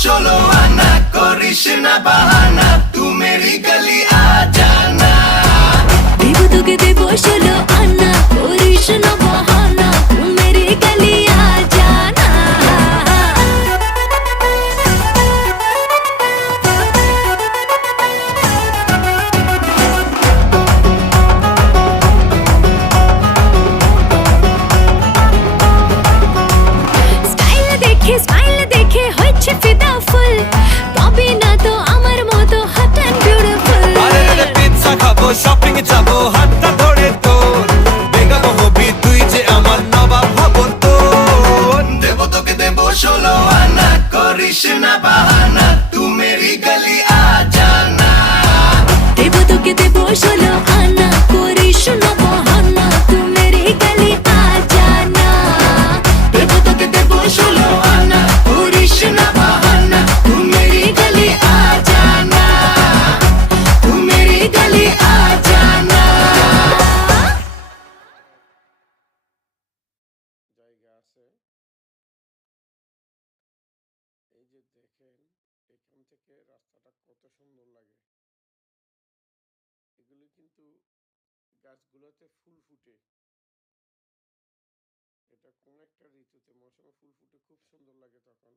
solo Ana, corrisce una bahana, tu mi ricordi. ষোলো আনা করিস না বাহানা তুই মেরি গলি আ জানা দেবো তোকে দেবো ষোলো আনা করিস এই যে দেখেন, এখান থেকে রাস্তাটা কত সুন্দর লাগে। কিন্তু গাছগুলোতে ফুল ফুটে। এটা কোন একটা ঋতুতে মৌসুমে ফুল ফুটে, খুব সুন্দর লাগে তখন।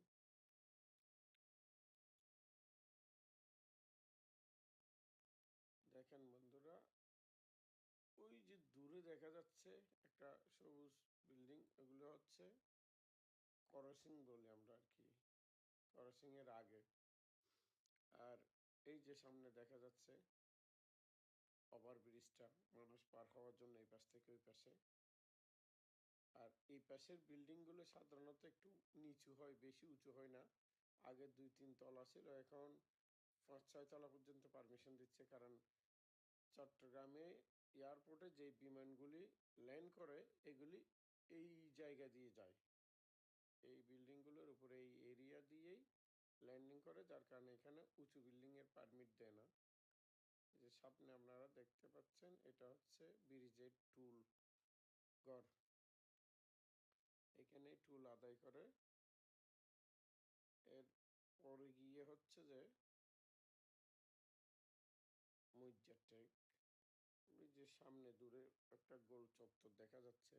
দেখেন বন্ধুরা, ওই যে দূরে দেখা যাচ্ছে একটা সবুজ বিল্ডিং, ওগুলো হচ্ছে করসিং বলি আমরা আর কি করসিং এর আগে। আর এই যে সামনে দেখা যাচ্ছে ব্রিজটা মানুষ পার হওয়ার জন্য এই পাশ থেকে ওই পাশে। আর এই পাশের বিল্ডিংগুলো সাধারণত একটু নিচু হয়, বেশি উঁচু হয় না। আগে দুই, তিন তলা ছিল, এখন পাঁচ, ছয় তলা পর্যন্ত পারমিশন দিচ্ছে। কারণ চট্টগ্রামে এয়ারপোর্টে যে বিমানগুলি ল্যান্ড করে, এগুলি এই জায়গা দিয়ে যায়। এই বিল্ডিংগুলোর উপরে এই এরিয়া দিয়েই ল্যান্ডিং করে, যার কারণে এখানে উঁচু বিল্ডিংয়ের পারমিট দেয় না। সামনে আপনারা দেখতে পাচ্ছেন, এটা হচ্ছে ব্রিজের টুল গড় এখানে টুল আদায় করে। এর পরে গিয়ে হচ্ছে যে যে সামনে দূরে একটা গোল চত্বর দেখা যাচ্ছে।